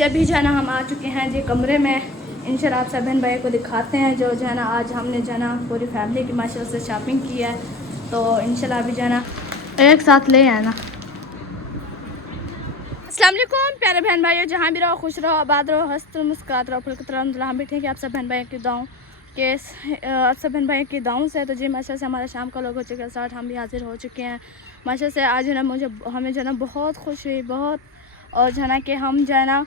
अभी जो है ना हम आ चुके हैं जी कमरे में। इंशाल्लाह आप सब बहन भाई को दिखाते हैं जो है ना आज हमने जो है ना पूरी फैमिली की माशाल्लाह से शॉपिंग की है। तो इंशाल्लाह अभी जो है ना एक साथ ले आए ना। अस्सलाम वालेकुम प्यारे बहन भाइयों, जहाँ भी रहो खुश रहो, आबाद रहो, हंसते रहो, मुस्कुराते रहो, फुलकत हम भी ठीक है आप सब बहन भाई की दुआओं के आप सब बहन भाई की दुआओं से। तो जी माशा से हमारा शाम का लोग हो चुका है स्टार्ट, हम भी हाजिर हो चुके हैं माशा से। आज है ना हमें जो है ना बहुत खुश हुई बहुत, और जो है ना कि हम जो है ना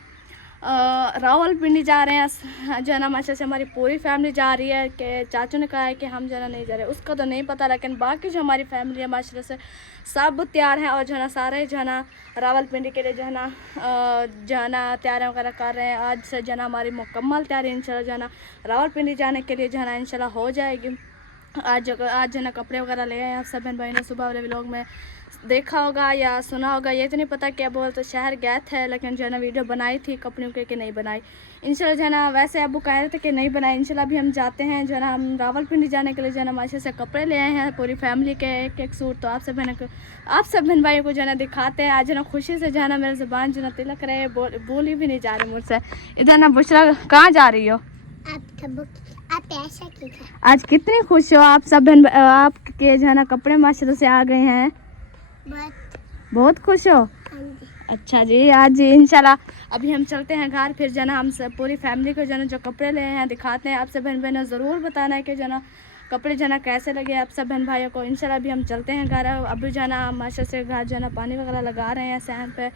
रावलपिंडी जा रहे हैं जो है ना माशा से। हमारी पूरी फैमिली जा रही है कि चाचू ने कहा है कि हम जो है ना नहीं जा रहे, उसका तो नहीं पता, लेकिन बाकी जो हमारी फैमिली है माशा से सब तैयार हैं। और जो है ना सारे जो है ना रावलपिंडी के लिए जो है ना तैयारियाँ वगैरह कर रहे हैं। आज से जो है ना हमारी मुकम्मल तैयारी इंशाल्लाह जो है ना रावलपिंडी जाने के लिए जो है ना इंशाल्लाह हो जाएगी। आज जो है ना कपड़े वगैरह ले आए हैं आप सब बहन भाई ने। सुबह वाले व्लॉग में देखा होगा या सुना होगा, ये तो नहीं पता क्या बोल तो शहर गए थे, लेकिन जो है ना वीडियो बनाई थी कपड़ों के कि नहीं बनाई। इंशाल्लाह जो है ना वैसे अबू कह रहे थे कि नहीं बनाई। इंशाल्लाह अभी हम जाते हैं जो है ना हम रावलपिंडी जाने के लिए जो है ना माशा से कपड़े ले आए हैं पूरी फैमिली के एक एक सूट। तो आप सब बहन भाइयों को जो है ना दिखाते हैं। आज जो है ना खुशी से जो है ना मेरी ज़ुबान जो है ना तिलक रहे, बोली भी नहीं जा रही मुझसे। इधर ना बुशरा कहाँ जा रही हो? आज कितनी खुश हो आप सब बहन, आपके जो है ना कपड़े माशाल्लाह से आ गए हैं, बहुत खुश हो? अच्छा जी। आज इंशाल्लाह अभी हम चलते हैं घर, फिर जो है ना हम सब पूरी फैमिली को जो है ना जो कपड़े ले हैं दिखाते हैं। आप सब बहन बहनों ज़रूर बताना है कि जो है ना कपड़े जो है ना कैसे लगे आप सब बहन भाइयों को। इंशाल्लाह अभी हम चलते हैं घर। अभी जो है ना माशा से घर जो है ना पानी वगैरह लगा रहे हैं सहन पे।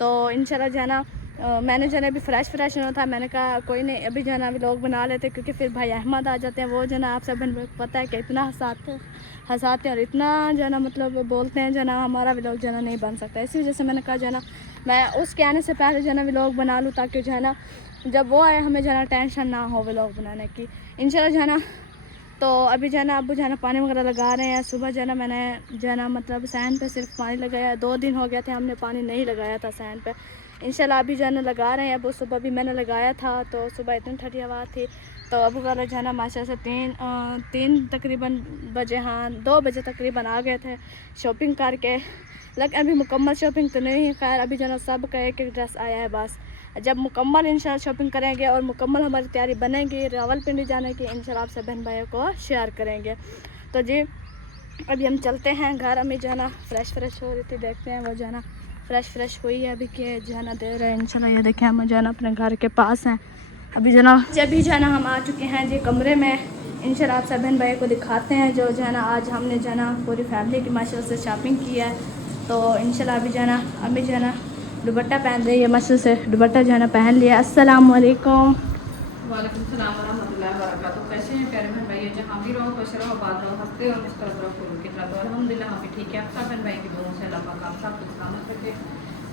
तो इंशाल्लाह जो है ना मैंने जो है अभी फ्रेश होना था, मैंने कहा कोई नहीं अभी जो है ना अभी लोग बना लेते, क्योंकि फिर भाई अहमद आ जाते हैं। वो जो है ना आप सब बहन पता है कि इतना हंसाते हैं और इतना जो है ना मतलब बोलते हैं जो है ना हमारा व्लॉग जो है ना नहीं बन सकता। इसी वजह से मैंने कहा जो है ना मैं उसके आने से पहले जो है ना व्लॉग बना लूँ, ताकि जो है ना जब वो आए हमें जो है ना टेंशन ना हो व्लॉग बनाने की इंशाल्लाह जो है ना। तो अभी जो है ना अबू जो है ना पानी वगैरह लगा रहे हैं। सुबह जो है ना मैंने जो है ना मतलब सहन पे सिर्फ पानी लगाया, 2 दिन हो गया थे हमने पानी नहीं लगाया था सहन पे। इंशाल्लाह अभी जो है ना लगा रहे हैं। अब सुबह भी मैंने लगाया था, तो सुबह इतनी ठंडी हवा थी। तो अबू वाला जो है ना माशा से 3 तकरीबन बजे, हाँ 2 बजे तकरीबन आ गए थे शॉपिंग करके। लेकिन अभी मुकम्मल शॉपिंग तो नहीं है, खैर अभी जो है ना सब का एक ड्रेस आया है बस। जब मुकम्मल इंशाल्लाह शॉपिंग करेंगे और मुकम्मल हमारी तैयारी बनेगी रावलपिंडी जाने की, इंशाल्लाह आप सब बहन भाइयों को शेयर करेंगे। तो जी अभी हम चलते हैं घर। अम्मी जो है ना फ्रेश हो रही थी, देखते हैं वो जो है ना फ्रेश हुई है अभी के जो है ना दे रहे हैं इंशाल्लाह। ये देखें हम जो है ना अपने घर के पास हैं। अभी जो है ना हम आ चुके हैं जी कमरे में। इंशाल्लाह आप सब बहन भाई को दिखाते हैं जो है ना आज हमने जो है ना पूरी फैमिली की माशाल्लाह से शॉपिंग की है। तो इंशाल्लाह अभी जो है ना अम्मी जो है ना दुपट्टा पहन रही है, माशाल्लाह से दुपट्टा जो है ना पहन लिया। अस्सलाम वालेकुम। वालेकुम सलाम व रहमतुल्लाहि व बरकातुहू। कैसे हैं प्यारे बहन भाई, जहाँ भी रहो खुश रहो, आबाद रहो, हंसते और मुस्कुराते रहो, फूलों की तरह। तो अल्हम्दुलिल्लाह हम भी ठीक है। आप सब बहन भाई की दुआओं से अल्लाह पाक आप सबको सलामत रखे,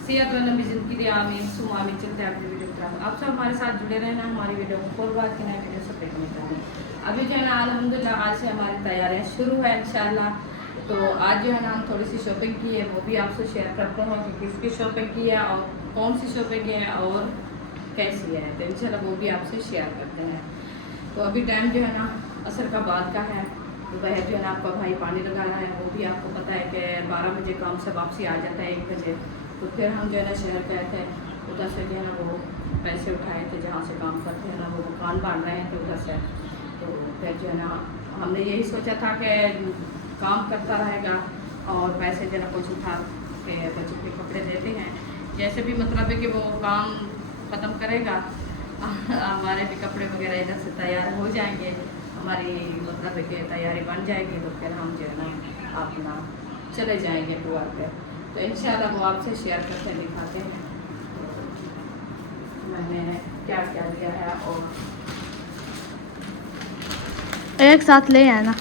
सेहत व लंबी ज़िंदगी दे, आमीन सुम्मा आमीन। चलते हैं अपनी वीडियो की तरफ। आप सब हमारे साथ जुड़े रहना, हमारी वीडियो को फॉलो बात की नई वीडियो से देखने के लिए। अभी जो है ना अल्हम्दुलिल्लाह आज से हमारी तैयारियाँ शुरू है इंशाल्लाह। तो आज जो है ना हम थोड़ी सी शॉपिंग की है, वो भी आपसे शेयर करते हैं कि किसकी शॉपिंग की है और कौन सी शॉपिंग है और कैसी है। तो इंशाल्लाह वो भी आपसे शेयर करते हैं। तो अभी टाइम जो है ना असर का बाद का है। तो वह जो है ना आपका भाई पानी लगा रहा है, वो भी आपको पता है कि 12 बजे काम से वापसी आ जाता है 1 बजे। तो फिर हम जो है ना शहर गए थे, उधर से जो है ना वो पैसे उठाए थे जहाँ से काम करते हैं ना, वो मकान बांध रहे थे उधर से। तो फिर जो है ना हमने यही सोचा था कि काम करता रहेगा और पैसे जो है ना कुछ उठा के बच्चों के कपड़े देते हैं। जैसे भी मतलब है कि वो काम ख़त्म करेगा हमारे भी कपड़े वगैरह इधर से तैयार हो जाएंगे, हमारी मतलब है कि तैयारी बन जाएगी। तो फिर हम जो है ना अपना चले जाएंगे टूर पे। तो इंशाल्लाह वो आपसे शेयर करके दिखाते हैं तो मैंने क्या क्या लिया है। और एक साथ ले आए ना,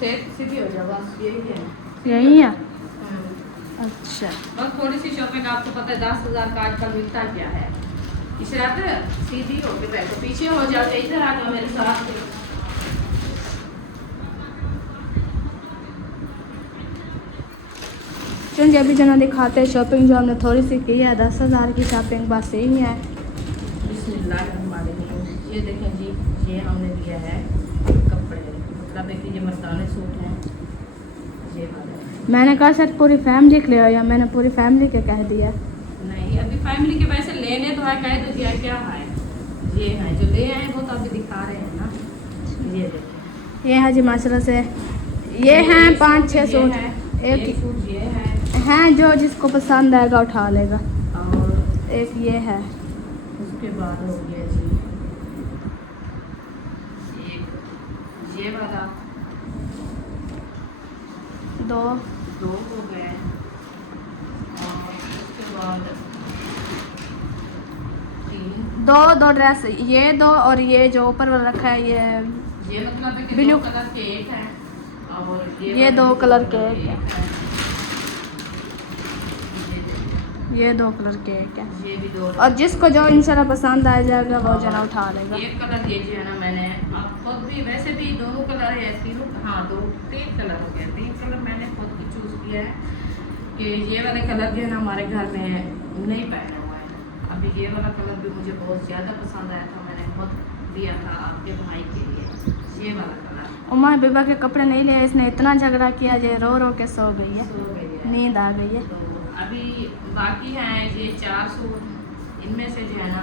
सीधी हो जाओ, बस यही है। अच्छा बस थोड़ी सी शॉपिंग, आपको पता है 10,000 का आजकल मिलता क्या है। इस रात सीधी हो के बैठो, पीछे हो जाओ, इधर आ जाओ मेरे साथ। चलिए अभी जना दिखाते हैं शॉपिंग जो हमने थोड़ी सी की है। 10,000 की शॉपिंग बस यही है। ये देखें जी, ये हमने लिया है कपड़े, मतलब कि ये मर्दाने सूट हैं ये वाले। मैंने कहा शायद पूरी फैमिली के लिए, या मैंने पूरी फैमिली के कह दिया। नहीं दिखाएंगे। अभी फैमिली के पैसे लेने तो है, कह तो दिया क्या है, ये है जो ले आए वो तो अभी दिखा रहे हैं ना। ये देखिए, ये है जी माशाल्लाह से, ये हैं 5-6 सूट, एक सूट ये है, हैं जो जिसको पसंद आएगा उठा लेगा। और एक ये है, उसके बाद हो गया जी एक ये वाला, दो हो गए, और उसके बाद दो ड्रेस, ये दो और ये जो ऊपर वाला रखा है ये मतलब है कि ब्लू दो कलर के एक है, और ये 2 कलर के एक है, ये 2 कलर के एक है। ये भी 2, और जिसको जो इंशाल्लाह पसंद आ जाएगा वो जना उठा लेगा। एक कलर ये जो है ना, मैंने आप खुद भी वैसे भी 2 कलर है, 3 कलर हो गया, 3 कलर मैंने खुद भी चूज़ किया है कि ये वाले कलर जो है ना हमारे घर में नहीं पहने हुए हैं। अभी ये वाला कलर भी मुझे बहुत ज़्यादा पसंद आया था, मैंने खुद दिया था आपके भाई के लिए ये वाला कलर। उमा बेबा के कपड़े नहीं लिए, इसने इतना झगड़ा किया जो रो रो के सो गई है, सो गई है, नींद आ गई है। तो अभी बाकी हैं ये 4 सूट, इनमें से जो है ना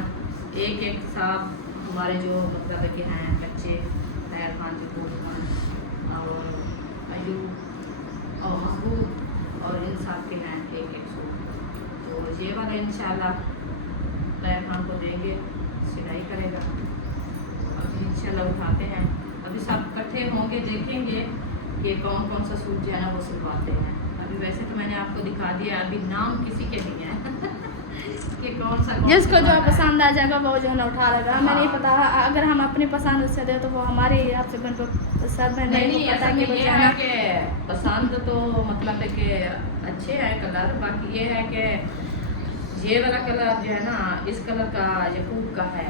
एक साहब हमारे जो मतलब है कि हैं बच्चे, तैयार खान, जकूर खान और अयूब और महबूब, और इन सब के हैं एक सूट। तो ये वाला इंशाल्लाह तैयार खान को देंगे, सिलाई करेगा। अभी इंशाल्लाह उठाते हैं, अभी सब इकट्ठे होंगे, देखेंगे कि कौन कौन सा सूट जो है ना वो सिलवाते हैं। अभी वैसे तो मैंने आपको दिखा दिया, अभी नाम किसी के नहीं है कि कौन सा जिसको जो पसंद आ जाएगा वो जो है ना उठा लेगा। हमें नहीं पता, अगर हम अपनी पसंद से दे तो वो हमारी आपसे सब में नहीं पता ऐसा कि ये है कि पसंद तो मतलब है कि अच्छे हैं कलर, बाकी ये है कि ये वाला कलर जो है ना, इस कलर का यकूब का है,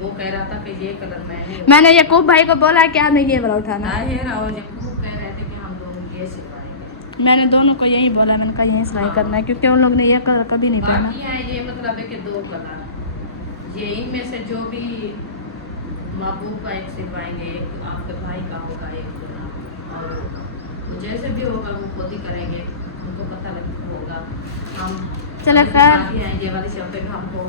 वो कह रहा था कि ये कलर मैंने यकूब भाई को बोला कि हमें ये वाला उठाना है, और यकूब कह रहे थे कि हम लोग ये सिलवाएंगे। मैंने दोनों को यही बोला, मैंने कहा यही सिलाई करना है क्योंकि उन लोग ने ये कलर कभी नहीं पहना। बाकी है ये मतलब है कि 2 कलर, ये इनमें से जो भी महबूब का एक सिलवाएंगे, एक आपके भाई का होगा, एक और जैसे भी होगा वो खुद ही करेंगे, उनको पता लग होगा। हम चलो खैर, ये वाली शॉपिंग हमको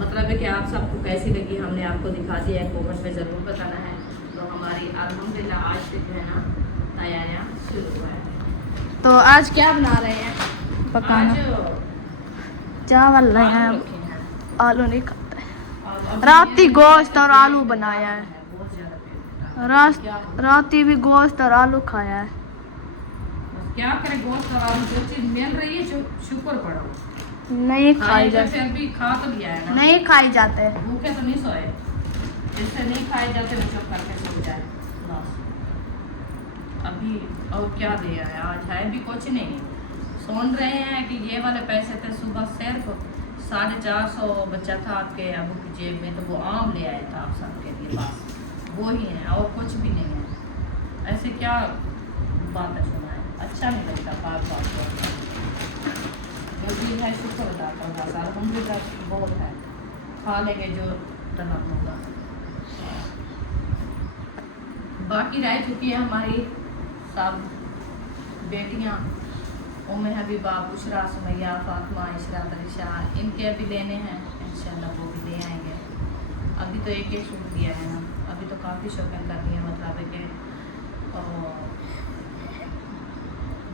मतलब है कि आप सबको कैसी लगी हमने आपको दिखा दिया है, कमेंट में ज़रूर बताना है। तो हमारी अल्हम्दुलिल्लाह आज से जो है ना तैयारियाँ शुरू हुआ है। तो आज क्या बना रहे हैं पकाना? चावल लाए हैं, आलू नहीं खाते, राती गोश्त और आलू बनाया है, राती भी गोश्त और आलू खाया है। क्या करें, गोश्त और आलू जो चीज़ मिल रही है शुक्र पड़ो, नहीं खाई जाते, अभी खा तो लिया है ना, नहीं खाई जाते, भूखे तो नहीं सोए, जिससे नहीं खाए जाते वो चुप करके सो जाए बस। अभी और क्या दिया है, आज है भी कुछ नहीं, सुन रहे हैं कि ये वाले पैसे थे सुबह सिर्फ 450 बचा था आपके अबू की जेब में, तो वो आम ले आया था आप सबके लिए, बस वो ही है और कुछ भी नहीं है। ऐसे क्या बात है, सुना है अच्छा नहीं लगता बात जो भी है शुक्र अदा करना, अल्हम्दुलिल्लाह बहुत है, खा लेंगे जो तलब होगा। बाकी रह चुकी है हमारी सब बेटियां, उम्मे हबीबा, बुशरा, सुमैया, फातिमा, इशरा, तनिशा, इनके अभी लेने हैं, इंशाल्लाह वो भी ले आएंगे। अभी तो एक सूट दिया है ना, अभी तो काफ़ी शॉपिंग कर दी है, मतलब कि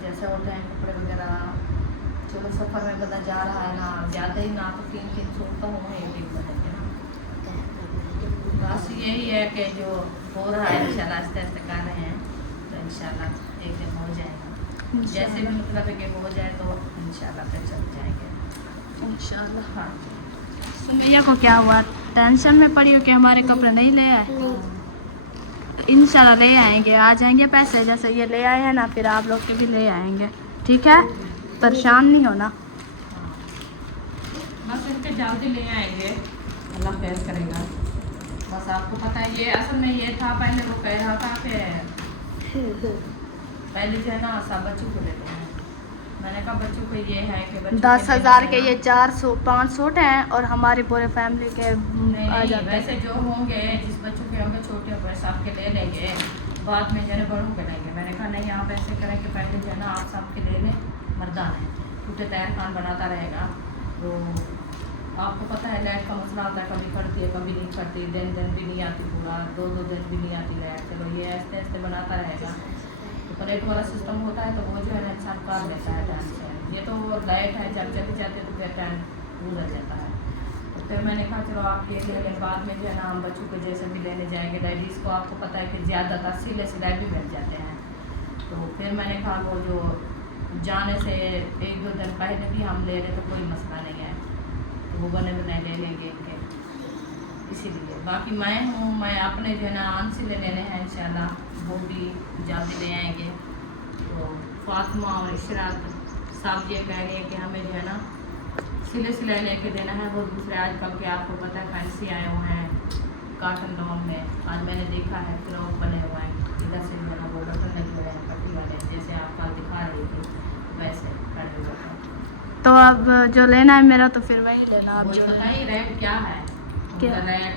जैसे होते हैं कपड़े वगैरह, चलो सफ़र में बंदा जा रहा है ना, ज़्यादा ही ना तो 3 सूट तो होंगे एक बदल के ना। बस यही है कि जो हो रहा है इंशाल्लाह आस्ते आस्ते कर रहे हैं, तो इंशाल्लाह एक दिन हो जाएगा, जैसे भी मतलब है कि हो जाए तो इंशाल्लाह फिर चल जाएंगे इंशाल्लाह। हाँ, सुमैया को क्या हुआ, टेंशन में पड़ी हो कि हमारे कपड़े नहीं ले आए? इंशाल्लाह ले आएंगे, आ जाएंगे पैसे, जैसे ये ले आए हैं ना, फिर आप लोग के भी ले आएंगे, ठीक है, परेशान नहीं होना। बस इनके जल्दी ले आएंगे, अल्लाह खैर करेगा। बस आपको पता है ये असल में ये था, पहले वो कह रहा था कि पहले जो है ना सब बच्चों को लेते हैं, मैंने कहा बच्चों को ये है कि 10,000 के ये 5 सूट हैं और हमारी पूरे फैमिली के आ जाते हैं। वैसे जो होंगे जिस बच्चों के होंगे छोटे होंगे सबके ले लेंगे, बाद में जो है बड़ों के लेंगे। मैंने कहा नहीं आप ऐसे करें कि पहले जो है ना आप सबके ले लें, मर्दाना है, टूटे तैयार खान बनाता रहेगा तो आपको पता है लाइट का मसला होता है, कभी पड़ती है कभी नहीं पड़ती, दिन भी नहीं आती, पूरा 2-2 दिन भी नहीं आती लाइट। चलो ये ऐसे ऐसे बनाता रहेगा, तो प्लेट वाला सिस्टम होता है तो वो जो है ना इंसान कर लेता है टाइम से। ये तो लाइट है, जब चली जाती है तो फिर टाइम गुजर जाता है। तो फिर मैंने कहा चलो आप ये ले लें, बाद में जो है ना हम बच्चों को जैसे भी लेने जाएंगे डायरीज को, आपको पता है कि ज़्यादातर सिलाई भी मिल जाते हैं। तो फिर मैंने कहा वो जो जाने से 1-2 दिन पहले भी हम ले रहे तो कोई मसला नहीं है, तो वो बने बनाए ले लेंगे इनके, इसीलिए। बाकी मैं हूँ, मैं अपने जो है ना आन से लेने हैं इंशाल्लाह, वो भी जल्दी ले आएंगे। तो फातिमा और इशरात साहब ये कह रही है कि हमें जो है ना सिलाई लेके देना है। वो दूसरे आजकल के आपको पता है फैंसी आए हुए हैं काटन लॉन्ग में, आज मैंने देखा है फ्रॉक बने हुए हैं, इधर से जो है ना वो बटन लगे हुए हैं पट्टी वाले, जैसे आप कल दिखा रही थी वैसे खड़े हुए हैं। तो अब जो लेना है मेरा तो फिर वही लेना। आप जो बताइए रेट क्या है? क्या रेट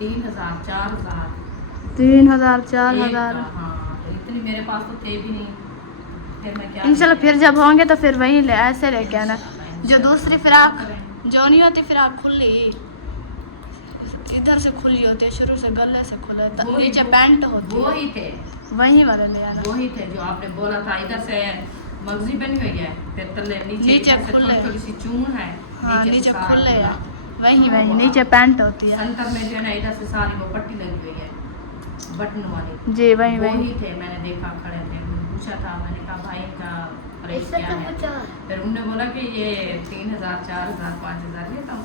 3,000 4,000 3,000 4,000। हाँ, तो इतनी मेरे पास तो थे भी नहीं, फिर मैं क्या इंशाल्लाह फिर जब होंगे तो फिर वही ले, ऐसे लेके आना। जो दूसरी फ्राक जो नहीं होती फ्राक खुली, इधर से खुली होती है, शुरू से गले से खुले, नीचे पैंट होती वो ही थे, वही वाले ले आना। वो ही थे जो आपने बोला था। इधर से मगजी बनी हुई है, फिर तले नीचे खुले, थोड़ी सी चून है, हाँ नीचे से सारा खुले है, पूरा। वही नीचे पैंट होती है। सेंटर में जो है ना इधर से सारी वो पट्टी लगी हुई है बटन वाली। जी वही वही थे, मैंने देखा खड़े थे, पूछा था, मैंने कहा भाई का प्राइस क्या है? फिर उन्होंने बोला कि ये 3,000 4,000 5,000 ये तो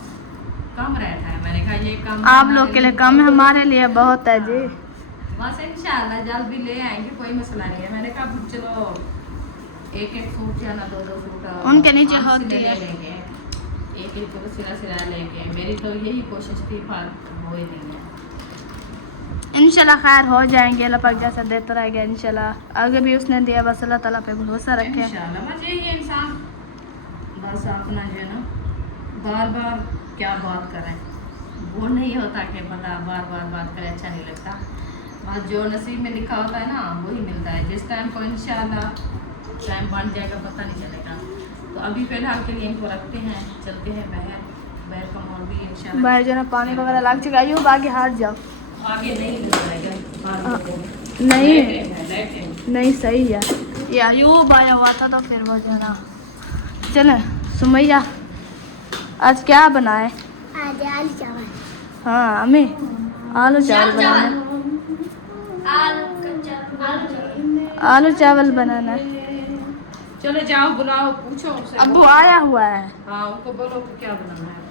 कम रहता है। मैंने कहा ये कम आप लोग के लिए कम है, हमारे लिए बहुत है जी। बस इंशाल्लाह जल्द भी ले आएंगे, कोई मसला नहीं है। मैंने कहा चलो एक सूट या ना 2 सूट उनके नीचे होती है, लेंगे, एक तो सिला लेंगे। मेरी तो यही कोशिश थी, पर हो ही नहीं है। इंशाल्लाह खैर हो जाएंगे, अल्लाह पाक जैसा देता रहेगा इंशाल्लाह। आगे भी उसने दिया, बस अल्लाह ताला पे भरोसा रखे इंशाल्लाह। बस यही इंसान बस अपना जो है ना बार बार क्या बात करें, वो नहीं होता कि बंदा बार बात करे, अच्छा नहीं लगता। बस जो नसीब में लिखा होता है ना वही मिलता है, जिस टाइम को इंशाल्लाह टाइम बन जाएगा पता नहीं चलेगा। तो अभी फिलहाल के लिए इनको रखते हैं, चलते हैं बहर का मोड़ भी इंशाल्लाह। बाहर जो ना पानी वगैरह लग चुका है, आगे हाथ जाओ, आगे नहीं सही है। ये अयूब आया हुआ था तो फिर वो जो है ना। चले सुमैया आज क्या बनाए? आज आलू चावल। हाँ अम्मी आलू चावल बनाना, आलू चावल बनाना है। चलो जाओ बुलाओ, पूछो उनसे। अब्बू आया हुआ है, हाँ उनको बोलो कि क्या बनाना है,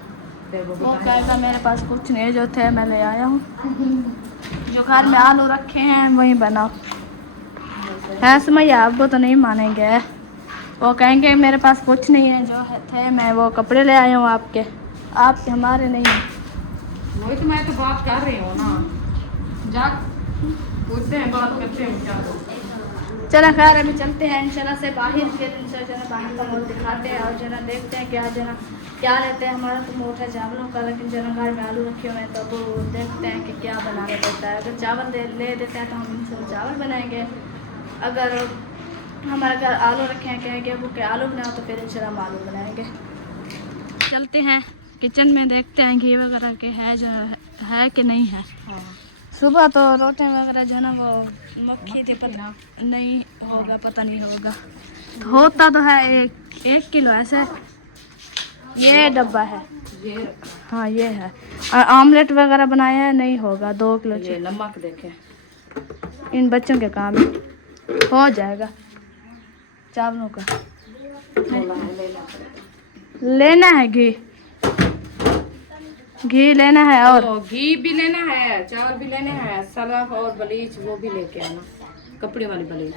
फिर वो वो बताएंगे। कहेगा मेरे पास कुछ नहीं, जो थे मैं ले आया हूँ। जो घर में आलू रखे हैं वही बनाओ। है सुमैया अब्बू तो नहीं मानेंगे, वो कहेंगे मेरे पास कुछ नहीं है, जो थे मैं वो कपड़े ले आया हूँ आपके हमारे नहीं है। वही तो मैं तो बात कर रही हूँ ना, जा पूछते हैं, बात करते हैं क्या। चलो खैर अभी चलते हैं इंशाल्लाह से बाहर, फिर इंशाल्लाह बाहर का मोल दिखाते हैं और जना देखते हैं क्या रहते हैं। हमारा तो मोट है चावलों का, लेकिन जना घर में आलू रखे हुए हैं तो वो देखते हैं कि क्या बनाना पड़ता है। अगर चावल ले देते हैं तो हम इनसे चावल बनाएंगे, अगर हमारे घर आलू रखे हैं कहेंगे वो के आलू बनाओ तो फिर इंशाल्लाह हम आलू बनाएंगे। चलते हैं किचन में, देखते हैं घी वगैरह के है जो है कि नहीं है। सुबह तो रोटी वगैरह जो है ना वो मक्खी थी, पता नहीं होगा, पता नहीं होगा, होता तो है 1 किलो ऐसे। ये डब्बा है, हाँ ये है। और आमलेट वगैरह बनाया है, नहीं होगा 2 किलो। ये नमक देखे, इन बच्चों के काम है, हो जाएगा। चावलों का लेना है, घी लेना है और घी भी लेना है, चावल भी लेना है, सरफ और बलीच वो भी लेके आना, कपड़े वाली बलीच।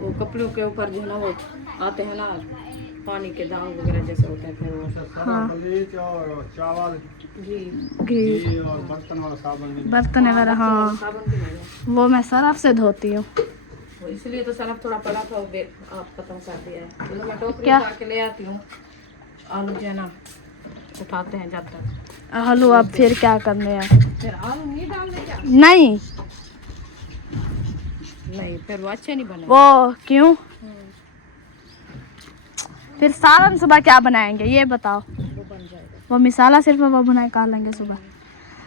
वो कपड़ों के ऊपर जो है ना वो आते हैं ना पानी के दाग वगैरह जैसे होते हैं, फिर वो हाँ बलीच और चावल, घी और बर्तन वाला साबुन, बर्तन वगैरह। हाँ साबुन भी लेना। वो मैं सरफ से धोती हूँ, इसलिए तो सरफ थोड़ा पड़ा था, आप खत्म कर दिया है। चलो मैं टोकरी क्या? उठा के ले आती हूँ, आलू जो है ना उठाते हैं जब तक। आलू अब फिर क्या करने हैं? फिर आलू नहीं डालने क्या? नहीं फिर वो अच्छे नहीं बने। वो क्यों? फिर सालन सुबह क्या बनाएंगे ये बताओ। वो मिसाला सिर्फ वो भुनाई कर लेंगे सुबह।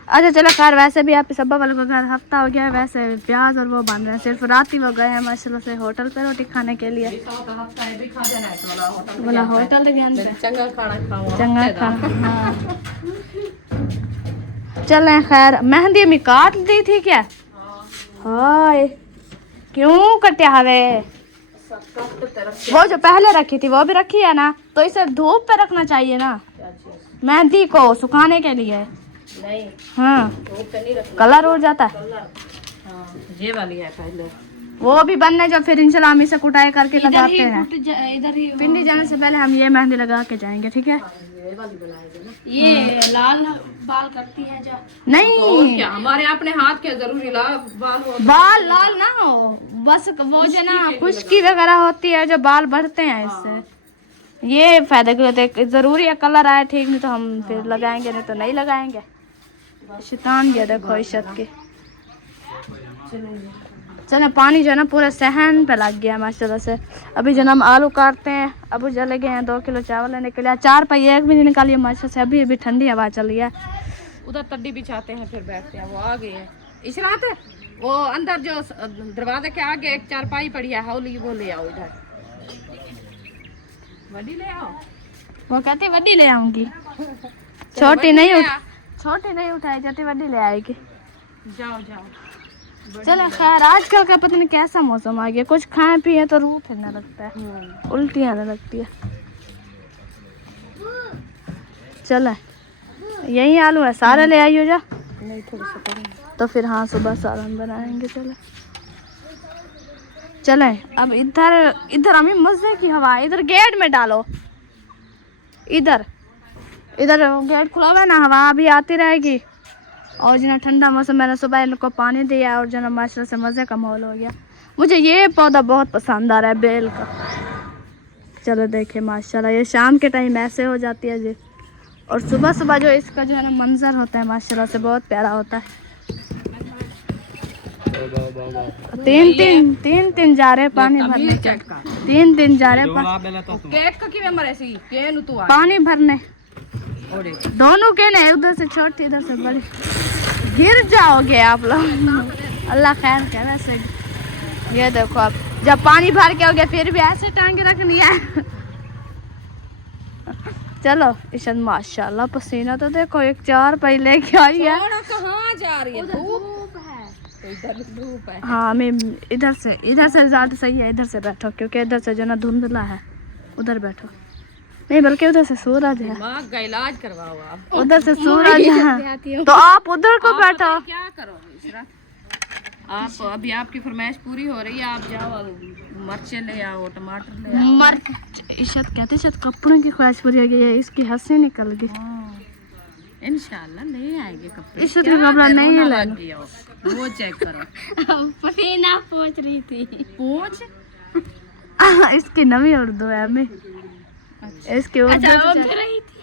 अच्छा चलो खैर, वैसे भी आप सब्बा वालों का घर हफ्ता हो गया है, वैसे प्याज और वो बन रहे हैं। सिर्फ रात ही वो गए हैं माशाल्लाह से होटल पे रोटी खाने के लिए। बोला होटल चंगा खाना चंगा खाना। हाँ चलें खैर। मेहंदी में काट दी थी क्या? हाय क्यों कटे हवे? वो जो पहले रखी थी वो भी रखी है ना, तो इसे धूप पे रखना चाहिए ना मेहंदी को सुखाने के लिए। नहीं हाँ धूप पे नहीं रखना, कलर उड़ जाता है। हाँ ये वाली है पहले, वो भी बनने जो फिर इंशाल्लाह हम इसे कुटाई करके लगाते हैं। इधर ही पिंडी जाने से पहले हम ये मेहंदी लगा के जाएंगे, ठीक है? ये वाली बनाएंगे ना। ये लाल बाल करती है जो नहीं क्या हमारे अपने हाथ के जरूरी लाल बाल हो। बाल लाल ना हो, बस वो जो ना खुश्की वगैरह होती है जो बाल बढ़ते हैं इससे, ये फायदे के होते हैं। जरूरी है कलर आए ठीक, नहीं तो हम फिर लगाएंगे, नहीं तो नहीं लगाएंगे। शैतान ये देखो इशत के। चलो पानी जो है ना पूरा सहन पे लग गया माशाल्लाह से। अभी जो ना हम आलू काटते हैं, अबू चले गए हैं 2 किलो चावल लेने के लिए। 4 पहिए एक भी नहीं निकालिए माशाल्लाह से। अभी अभी ठंडी हवा चल रही है। उधर तड्डी बिछाते हैं फिर बैठते हैं। वो आ गए हैं इस रात, वो अंदर जो दरवाजे के आगे एक चारपाई पड़ी है हौली, वो ले आओ इधर, वड्डी ले आओ। वो कहते वड्डी ले आऊंगी, छोटी नहीं उठाई जाती, वड्डी ले आएगी। जाओ जाओ। चलो खैर, आजकल का पता नहीं कैसा मौसम आ गया, कुछ खाए पिए तो रूह फिरने लगता है, उल्टी आने लगती है। चलो यही आलू है, सारे ले आइयो जा। नहीं थोड़ी सा करेंगे तो फिर हाँ सुबह सालन बनाएंगे। चले अब इधर हमें मजे की हवा है। इधर गेट में डालो, इधर गेट खुला हुआ है ना, हवा अभी आती रहेगी। और जो ना ठंडा मौसम, मैंने सुबह इनको पानी दिया और जो ना माशाल्लाह से मज़े का माहौल हो गया। मुझे ये पौधा बहुत पसंद आ रहा है, बेल का। चलो देखे माशाल्लाह, ये शाम के टाइम ऐसे हो जाती है जी, और सुबह सुबह जो इसका जो है ना मंजर होता है माशाल्लाह से बहुत प्यारा होता है। तीन जा रहे पानी भरने, 3 जा रहे केक का किवें मरे सी के नु तू आ पानी भरने। दोनों के ने, उधर से छोटी इधर से बड़ी, गिर जाओगे आप लोग। अल्लाह खैर करे। वैसे ये देखो, आप जब पानी भर के हो गया फिर भी ऐसे टांगे रखनी है। चलो इशन माशाल्लाह पसीना तो देखो, एक 4 पाई लेके आई है। कहाँ जा रही है? धूप है तो इधर धूप है। हाँ मैं इधर से ज़्यादा सही है, इधर से बैठो, क्योंकि इधर से जो ना धुंधला है। उधर बैठो, नहीं बल्कि उधर से सूरज है, दिमाग का इलाज करवाओ आप। उधर से सूरज है, तो आप उधर को बैठो। क्या करोगे इशरा? आप अभी आपकी फरमाइश पूरी हो रही है, आप जाओ मिर्चें ले आओ, टमाटर ले आओ। मर्च इशत कहते शायद कपड़ों की ख्वाहिश पूरी हो गई है, इसकी हंसी निकल गई। इंशाल्लाह ले आएंगे कपड़े। इशत का कपड़ा नहीं है लेना। वो चेक करो। पसीना पोंछ रही थी। पोंछ इसकी नवी उर्दू है हमें, इसकी उर्दू रही थी।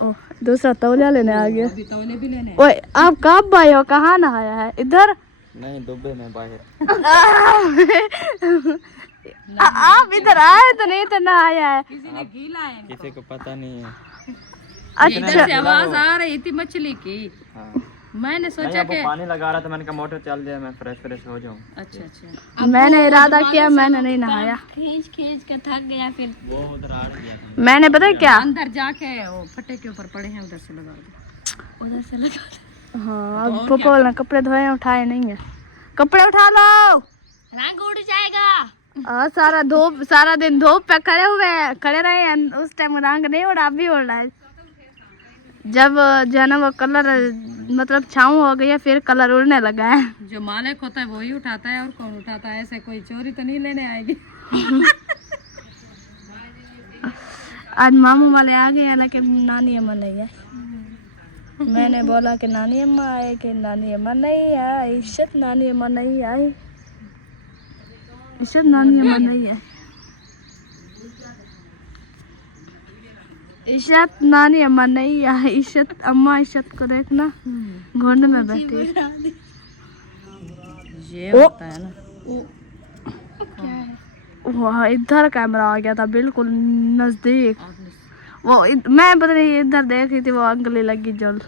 ओह दूसरा तौलिया लेने आ गया। तौले भी लेने। ओए आप कब आए हो, कहाँ नहाया है? इधर नहीं, दुबे में बाहर। आप इधर आए तो नहीं तो नहाया है? किसी ने गीला है, किसी को पता नहीं है। अच्छा से आवाज आ रही थी मछली की। हाँ। मैंने सोचा कि पानी लगा रहा था, मैंने कहा मोटर चल जाए, मैं फ्रेश हो जाऊँ। अच्छा मैंने इरादा किया, मैंने नहीं नहाया, खींच के थक गया। फिर वो उधर आ गया था। मैंने पता है क्या, अंदर जाके वो फटे के ऊपर पड़े हैं, उधर से लगा दो, उधर से लगा दो। हाँ अब पप्पा ने कपड़े धोए उठाए नहीं है, कपड़े उठा लो, रंग उड़ जाएगा। सारा दिन धूप पे खड़े रहे हैं, उस टाइम रंग नहीं उड़ा, अभी उड़ रहा है। जब जो है ना वो कलर मतलब छाँव हो गई है, फिर कलर उड़ने लगा है। जो मालिक होता है वही उठाता है, और कौन उठाता है? ऐसे कोई चोरी तो नहीं लेने आएगी। आज मामू वाले आ गए हैं, लेकिन नानी अम्मा नहीं है। मैंने बोला कि नानी अम्मा आए, कि नानी अम्मा नहीं आई। इशत नानी अम्मा नहीं आई, इशत नानी अम्मा नहीं आई, इशत नानी अम्मा नहीं आई। इशत अम्मा, इशत को देखना घुंड में बैठी है। ये होता है ना, वाह इधर कैमरा आ गया था बिल्कुल नजदीक, मैं पता नहीं इधर देख रही थी, वो अंकल ही लगी जुल।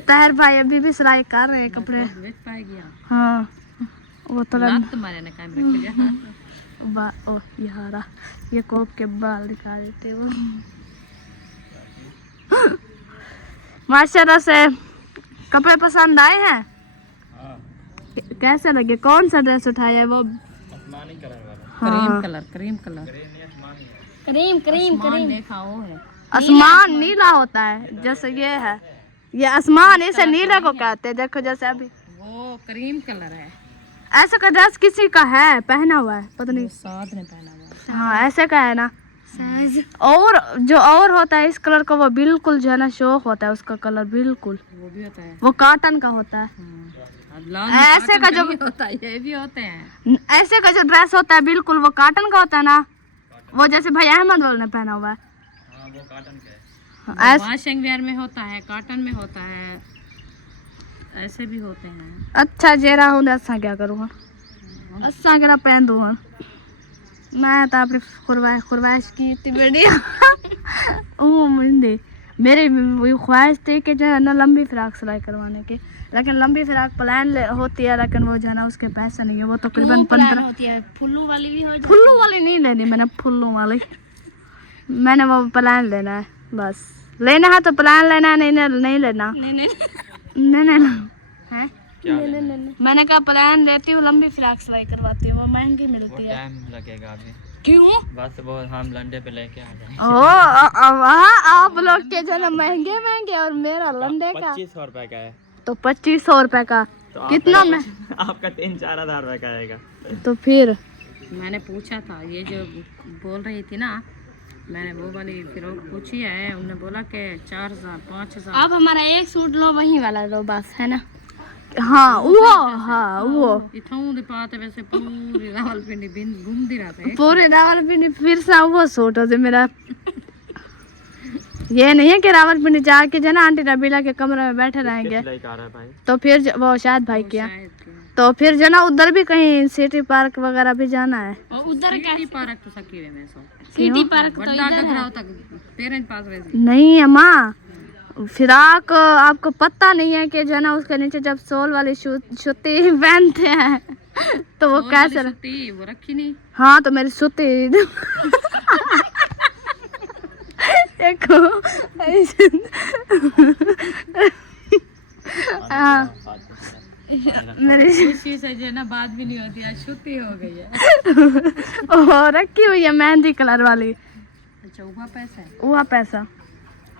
ताहिर भाई अभी भी सिलाई कर रहे हैं कपड़े। देख पाएगी हाँ वो थोड़ा तुम्हारे ने काम रख लिया। ओ यारा ये कोप के बाल दिखा देते वो। माशाल्लाह से कपड़े पसंद आए हैं? कैसे लगे? कौन सा ड्रेस उठाया है? वो आसमानी कलर वाला। Cream colour, cream colour, cream cream cream. देखा वो है आसमान नीला होता है जैसे ये है, ये आसमान इसे नीला को कहते हैं। देखो जैसे अभी वो क्रीम कलर है। ऐसा का ड्रेस किसी का है पहना हुआ है, पता नहीं। साथ ने पहना हुआ। हाँ ऐसे का है ना। और जो और होता है इस कलर का, वो बिल्कुल जो है ना शौक होता है उसका कलर बिल्कुल। वो भी होता है, वो कॉटन का होता है। ऐसे का जो होता है ये भी होते हैं। ऐसे का जो ड्रेस होता है बिल्कुल वो कॉटन का होता है ना, वो जैसे भाई अहमद वाल ने पहना हुआ है। हाँ वो कॉटन का है। वाशिंग वेयर में होता है, कॉटन में होता है, ऐसे भी होते हैं। अच्छा जेरा हूँ असा क्या करूँ? असा क्या पहन दूँ? मैं तो अपनी खुरवाइश की थी बेटी। ओ मुझे मेरी ख्वाहिश थी कि जो है ना लंबी फ्राक सिलाई करवाने की, लेकिन लंबी फ्राक प्लान होती है, लेकिन वो जो है ना उसके पैसे नहीं है। वो तकरीबन 15 होती है। फुल्लू वाली भी हो फुल्लू वाली नहीं लेनी मैंने, फुल्लू वाली मैंने वो प्लान लेना है। बस लेना है तो प्लान लेना है, नहीं लेना। नहीं है मैंने कहा प्लान लेती हूँ, लंबी फ्राक सिलाई करवाती हूँ, वो महंगी मिलती है। टाइम लगेगा अभी। क्यों? बस वो हम लंडे पे लेके आ जाएंगे। आप लोग के जो ना महंगे महंगे और मेरा लंडे का 2500 रुपए का है। तो 2500 रुपए का तो कितना में? आपका 3-4 हज़ार रुपए का आएगा। तो फिर मैंने पूछा था, ये जो बोल रही थी ना, मैंने वो वाली फ्रॉक पूछी है, उन्होंने बोला कि 4000 5000। आप हमारा एक सूट लो, वही वाला लो बस, है ना? हाँ वो इथों दे पाते वैसे पूरी रावलपिंडी बिन घूमती रहते हैं। पूरे रावलपिंडी फिर से वो सूट हो मेरा। ये नहीं है कि रावलपिंडी जाके जो ना आंटी रबीला के कमरे में बैठे रहेंगे, तो फिर वो शायद भाई किया, तो फिर जो ना उधर भी कहीं सिटी पार्क वगैरह भी जाना है। उधर सिटी पार्क तो सकी में सो सिटी पार्क तो इधर तक तेरे पास वैसे नहीं है माँ। फिराक आपको पता नहीं है कि जो है ना उसके नीचे जब सोल वाली सूती पहनते हैं तो वो कैसे वो रखी नहीं। हाँ तो मेरी सूती देखो मेरी खुशी से जो ना बात भी नहीं होती, आज छुट्टी हो गई है। ओ रखी हुई है मेहंदी कलर वाली। अच्छा वहाँ पैसा है? वहाँ पैसा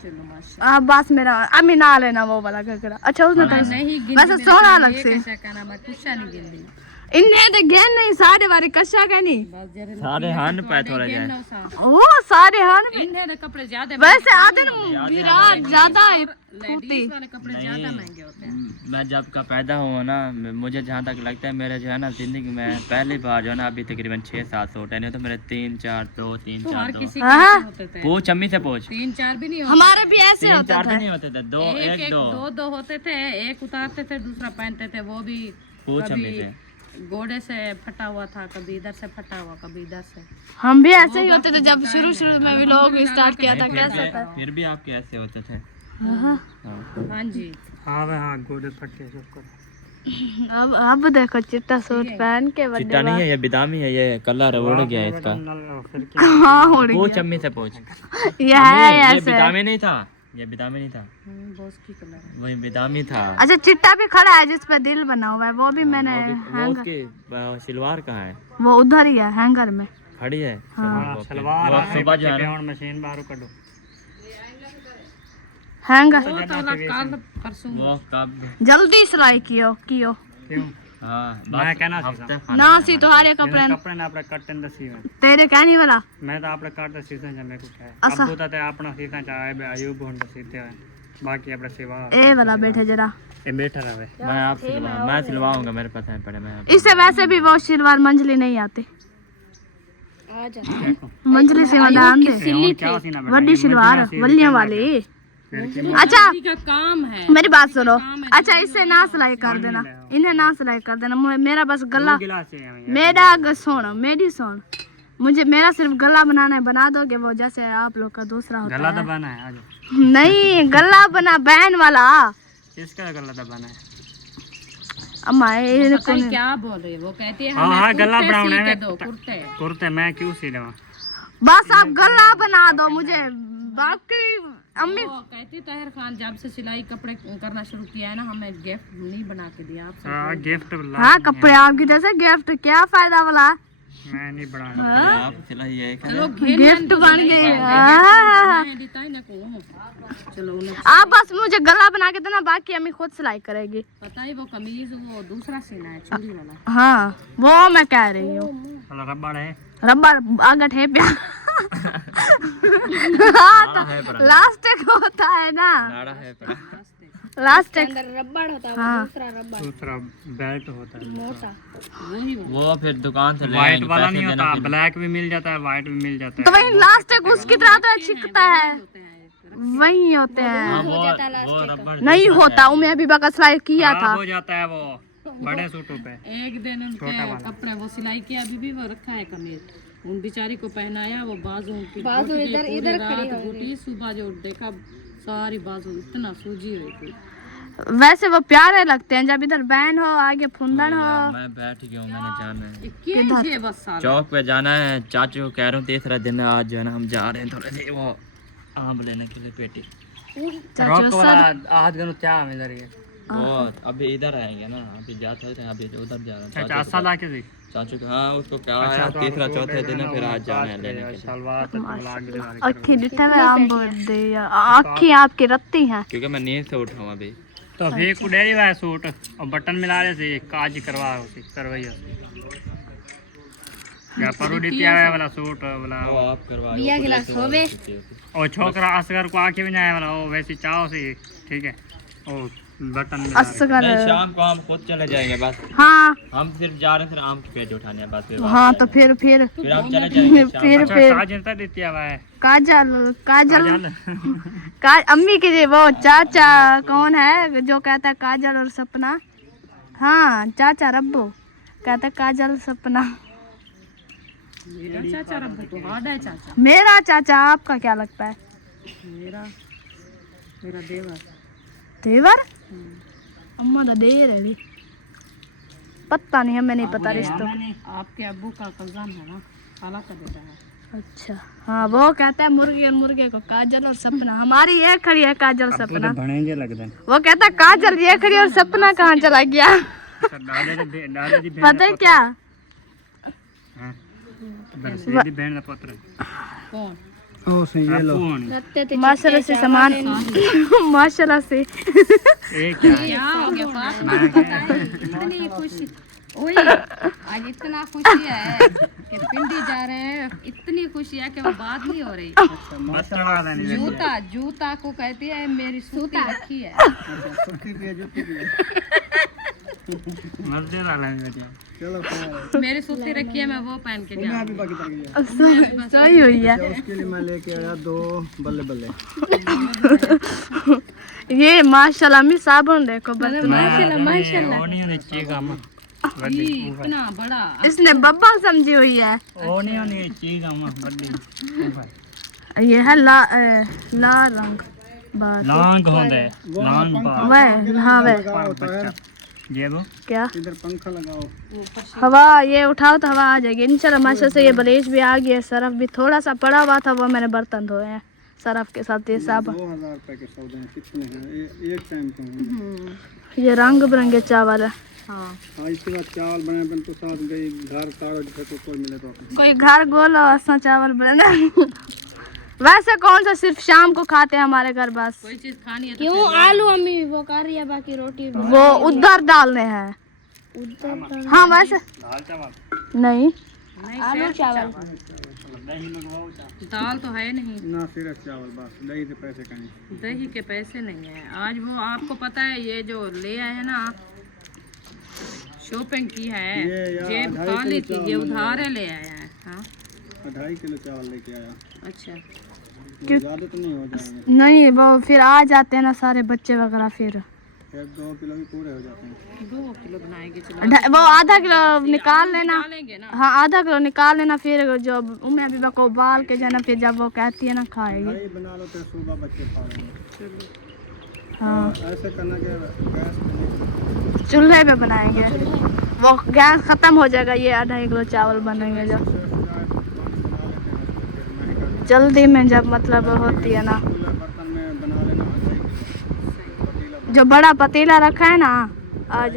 चलो माशाल्लाह। बस मेरा अम्मी ना लेना वो वाला घघरा। अच्छा उसने तो नहीं वैसे सोना अलग से गिन इन्हें तो गेन नहीं सारे वाले कशा का नहीं सारे हान पे थोड़ा जाए। ओ सारे हान इन्हें तो कपड़े ज्यादा वैसे आते ना विराट ज्यादा लेडीज वाले कपड़े ज्यादा महंगे होते हैं। मैं जब का पैदा हुआ ना, मुझे जहाँ तक लगता है मेरे जो है ना जिंदगी में पहली बार जो है ना अभी तकरीबन 6-7 सूट है, नहीं तो मेरे 3-4 2 3-4 2 किसी के होते थे। पूछ अम्मी से पूछ। 3-4 भी नहीं होते। हमारे भी ऐसे होता 3-4 भी था। नहीं होते थे, 2 होते थे, एक उतारते थे दूसरा पहनते थे, वो भी पूछ अम्मी से। गोड़े से फटा हुआ था, कभी इधर से फटा हुआ, कभी इधर से। हम भी ऐसे ही होते थे जब शुरू में भी लोग स्टार्ट किया था। कैसा था? फिर भी आपके ऐसे होते थे। हाँ जी हाँ गोड़े फटे सबको। अब देखो चिट्टा सूट पहन के चिट्टा नहीं है, ये बिदामी है, ये कलर उड़ गया है इसका। हाँ उड़ पूछ गया। अम्मी से पूछ। ये है ये ऐसे। बिदामी नहीं था, ये बिदामी नहीं था, बॉस की कलर है। वही बिदामी था। अच्छा चिट्टा भी खड़ा है जिस पे दिल बना हुआ है, वो भी मैंने वो उसकी सिलवार कहाँ है? वो उधर ही है हैंगर में खड़ी है। हाँ। सलवार वो सुबह जो है ना मशीन बाहर करो। हैंगर। वो तो वाला कल परसों वो कब जल्दी सिलाई कियो क्यों? हाँ मैं कहना हफ्ते ना सी तुम्हारे कपड़े कपड़े ना अपने कटन दसी में तेरे कहने वाला मैं तो अपने काट सीसा जमे को क्या असा। अब तो ते अपना सीसा चाहे अयूब होंड सीते हैं, बाकी अपने सेवा ए वाला बैठे जरा ए बैठा रहे। मैं सिलवाऊंगा, मेरे पास है पड़े। मैं इससे वैसे भी वो सिलवार मंजली नहीं आती। मंजली से डाल दे वड्डी सिलवार वलियां वाली। अच्छा का काम है। मेरी बात सुनो। अच्छा इससे ना सिलाई कर देना, इन्हें ना सिलाई कर देना, मेरा बस गला मेरा सुन मेरी सुन मुझे मेरा सिर्फ गला बनाना है, बना दोगे वो जैसे आप लोग का दूसरा होता गला है? दबाना है आज। नहीं, गला बना बैन वाला। किसका गला दबाना है? अम्मा वो पता नहीं क्या बोल रही है, वो कहती है हाँ, हमें हाँ, गला कुर्ते बनाना सी है। के दो कुर्ते। कुर्ते मैं क्यों सी लूँ? बस आप गला बना दो मुझे, बाकी अम्मी वो कहती ताहिर खान जब से सिलाई कपड़े करना शुरू किया है ना, हमें गिफ्ट नहीं बना के दिया आप हाँ, गिफ्ट हाँ कपड़े आपकी जैसे गिफ्ट क्या फायदा वाला? मैं नहीं बढ़ाना। आप सिलाई है चलो गिफ्ट बन गए। चलो आप बस मुझे गला बना के देना, बाकी अम्मी खुद सिलाई करेगी। पता है वो कमीज वो दूसरा सीना है, चूड़ी वाला। हाँ वो मैं कह रही हूँ, रबड़ है। रबर आगा ठेप लास्टिक होता है ना, नाड़ा है पर लास्टिक रबड़ होता है, हाँ। दूसरा बेल्ट होता है मोटा। वो फिर दुकान से ले व्हाइट आएंगे, वाला पैसे नहीं देना होता, फिर। ब्लैक भी मिल जाता है, व्हाइट भी मिल जाता तो है। वही लास्टिक उसकी तरह तो चिकता है, वही होते हाँ, हैं। वो रबड़ नहीं होता, उम्मीद अभी बका सिलाई किया था। खराब हो जाता है वो बड़े सूटों पे। एक दिन उनके कपड़े वो सिलाई किया, अभी भी वो रखा है कमीज, उन बेचारी को पहनाया, वो बाजू इधर घुटी, सुबह जो देखा सारी बाजू इतना सूजी हुई थी। वैसे वो प्यारे लगते हैं जब इधर बैन हो, आगे फुंदन हो। मैं बैठ गया हूँ, मैंने जाना है किधर बस साल चौक पे जाना है। चाचू को कह रहा हूँ तीसरा दिन है आज, जो है ना हम जा रहे हैं थोड़े से वो आम लेने के लिए पेटी। रॉक वाला आज गनो क्या मिल रही है? वो अभी इधर आएंगे ना, अभी जाते हैं, अभी उधर जा रहे हैं। अच्छा साल आके दी। चाचू को हाँ उसको क्या है, तीसरा चौथे दिन है, फिर आज जाना है लेने के लिए। सलवार तो लाग अखी दिखा में आम बोल दे या आँखें आपकी रत्ती हैं। क्योंकि मैं नींद से उठा हूँ अभी। तो अभी एक उड़ेरी हुआ है सूट और बटन मिला रहे थे काज करवा उसी करवाइया क्या परोडी दिया है वाला सूट वाला वो आप करवा बिया गिलास होवे और छोकरा असगर को आके भी नहीं आया वाला वो वैसी चाहो से ठीक है। और बटन मिला रहे। असगर नहीं, शाम को हम खुद चले जाएंगे बस। हाँ हम सिर्फ जा रहे हैं, सिर्फ आम के पेज उठाने हैं बस। फिर हाँ तो फिर हम चले जाएंगे शाम फिर अच्छा काजल तक देती हुआ है काजल काजल काजल अम्मी के जी वो चाचा कौन है जो कहता है काजल और सपना? हाँ चाचा रब्बू कहता है काजल सपना। मेरा चाचा रब्बू तो हार्ड है चाचा। मेरा चाचा आपका क्या लगता है? मेरा देवर। देवर? अम्मा तो देर है, पता नहीं हमें नहीं पता रिश्तों। आपके अब्बू का कज़न है ना, खाला का बेटा है। अच्छा हाँ वो कहता है मुर्गे और मुर्गे को काजल और सपना। हमारी ये खड़ी है काजल सपना, भनेंगे लगते हैं। वो कहता है काजल ये खड़ी और सपना कहाँ चला गया? पता है क्या? बहन का पुत्र कौन? ओ सही ये लो माशाल्लाह से सामान माशाल्लाह से एक क्या है? क्या हो गया पास? इतनी खुशी ओए आज इतना खुशी है कि पिंडी जा रहे हैं, इतनी खुशी है कि वो बात नहीं हो रही। बस करवा देनी जूता को कहती है मेरी सूती रखी है। मर्दे वाला है बेटा। मेरी सूती रखी है, मैं वो पहन के जाऊंगी। सही हुई है। उसके लिए मैं लेके आया 2 बल्ले बल्ले। ये माशाल्लाह मी साबुन देखो बस माशाल्लाह वो नहीं होनी काम इतना बड़ा इसने बब्बा समझी हुई है। वो नहीं होनी चाहिए काम बड़ी। ये है लाल रंग बस लांग होंदे लांग बा वह हाँ वह ये वो क्या इधर पंखा लगाओ हवा ये उठाओ तो हवा आ जाएगी इंशाल्लाह। माशा से ये बलेज भी आ गया, सरफ भी थोड़ा सा पड़ा हुआ था, वो मैंने बर्तन धोए हैं सरफ के साथ। ये सब 2000 रुपए के सौदे हैं, कितने हैं एक टाइम के? ये रंग बिरंगे चावल है। हाँ इसके बाद चावल बने बन तो साथ गई घर कारो जिसे कोई मिले तो कोई घर गोल और असना चावल बना। वैसे कौन सा सिर्फ शाम को खाते हैं हमारे घर बस। कोई चीज खानी है तो क्यों आलू अम्मी वो कर रही है, बाकी रोटी वो उधर डालने हैं। हाँ वैसे दाल चावल नहीं आलू चावल दाल तो है नहीं, ना सिर्फ चावल बस दही से पैसे कहीं दही के पैसे नहीं है। आज वो आपको पता है ये जो ले आए हैं ना, शॉपिंग की है, जेब खाली थी, ये उधारे ले आए हैं। हाँ 2.5 किलो चावल लेके आया। अच्छा ज्यादा तो नहीं हो जाएंगे। नहीं वो फिर आ जाते हैं ना सारे बच्चे वगैरह, फिर फिर 2 किलो भी पूरे हो जाते हैं। 2 किलो बनाएंगे चलो। वो आधा किलो निकाल लेना। लेंगे ना। हाँ आधा किलो निकाल लेना, फिर जो उम्मी अभी को उबाल के जो है ना, फिर जब वो कहती है ना खाएगी। भाई बना लो, फिर सुबह बच्चे खा लेंगे। हाँ ऐसे करना कि गैस पे नहीं, चूल्हे पे बनाएंगे, वो गैस खत्म हो जाएगा। ये 2.5 किलो चावल बनेंगे जो जल्दी में, जब मतलब होती है ना। खुले बर्तन में बना लेना। पतीला जो बड़ा पतीला रखा है ना आज,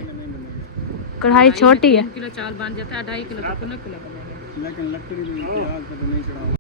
कढ़ाई छोटी है। 3 किलो चावल बन जाता है, 2.5 किलो तो किलो बनेगा। लेकिन लकड़ी भी प्याज पे तो नहीं चढ़ाओ।